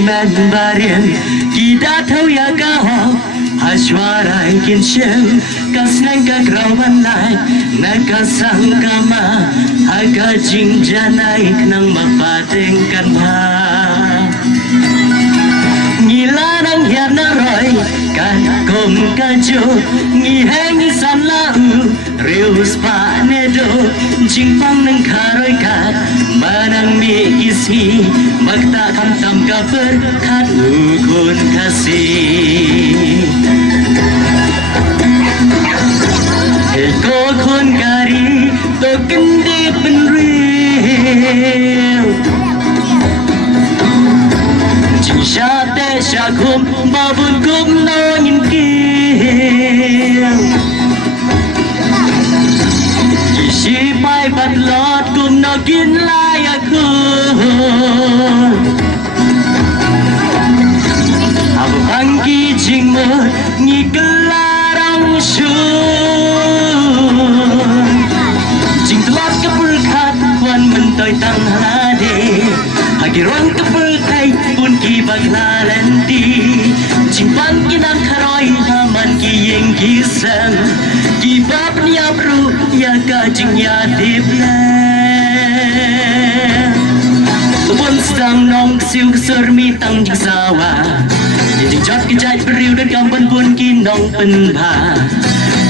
man barien kita tahu ya kau Hashwara kinchem kasnang kagrawan lai nakasangkama aga jingjanai nang mapating kanha ngilanang yana roy kan kom kajo ngiheng sanlau reus panedo jingpang nang karoy kat manang mi isi magta kamtam kaper kat ukun kasih Eko kun kari to kendi penreal Jisha te shakum babun kum no nyingkil Jishi pai batlot kum no kin layakun Abu pangki jingmut ngikelarang syur Mentoi tang halade Hagirong kapulkay pun ki baglalandi Jimpang kinang karoy haman ki yeng kisam Ki bab niya bro ya kajing ya diblan Bun stang nong siu kesurmi tang jing sawa Jing jot kejaj beriu dan kampan pun ki nong penba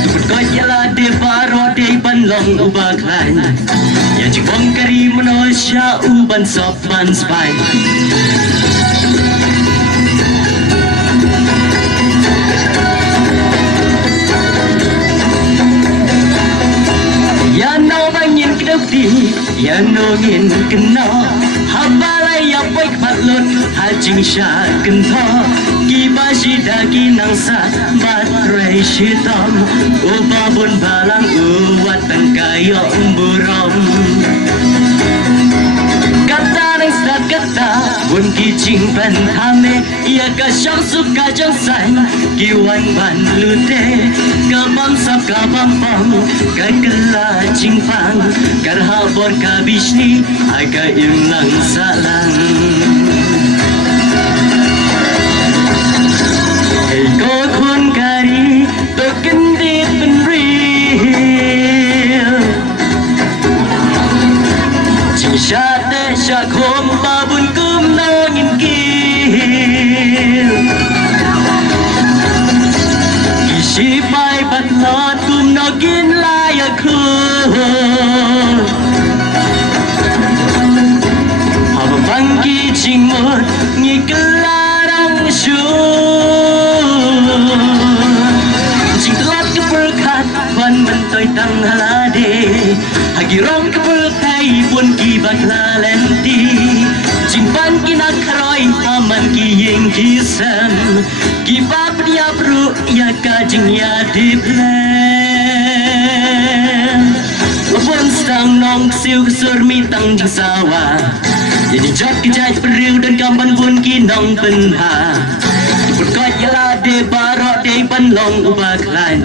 Tuput koy yala de baro de banlong ubaklan Ya jibong kari manosya uban sopan spy Ya no bangin kedokti Ya no ngin kena Habalay ya baik batlot Hajing sya kentho Kiba shida kinangsa Batray shitam Ubabun balang uwat tangkayo umburom Kata nang sat kata Bun kijing pan hame Ia ka syang suka jang san Kiwan ban lute Kabam sap kabam pang Kagela jingpang Karhabor kabishni Aga imlang salang Eko kun kari To kendi penreal Jishate syakom babun kum nangin kil Kishipai batlot kum nogin layakun Haba bangki jingmut ngikelarang syur Jing telat keberkat ban mentoi tang halade Hagirong keberkai pun ki baklalenti Jimpan kina karoy aman ki yeng kisam Ki bab dia bro ya kajing ya diplan Upon stang nong siu kesurmi tang jing sawa Jadi jot kejaj beriu dan kampan pun ki nong penha Berkot yala de barok de banlong ubaklan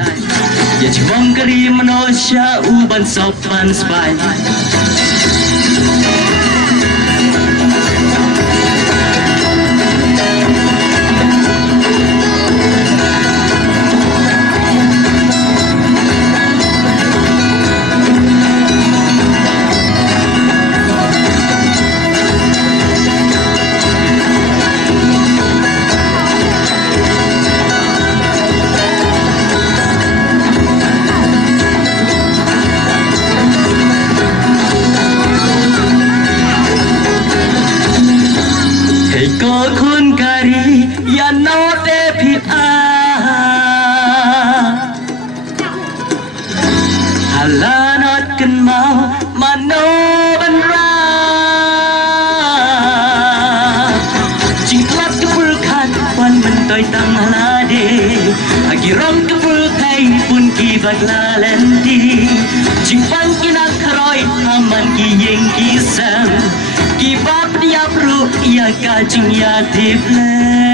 Ya jibong kari manosya uban sopan spy Halanot kan mau mano benra Jingklat keberkat wan mentoi tang halade Agirong keberkai pun ki baglalenti Jingpang kinak karoy aman ki yeng kisam Ki bab dia bro ya kajing ya diplan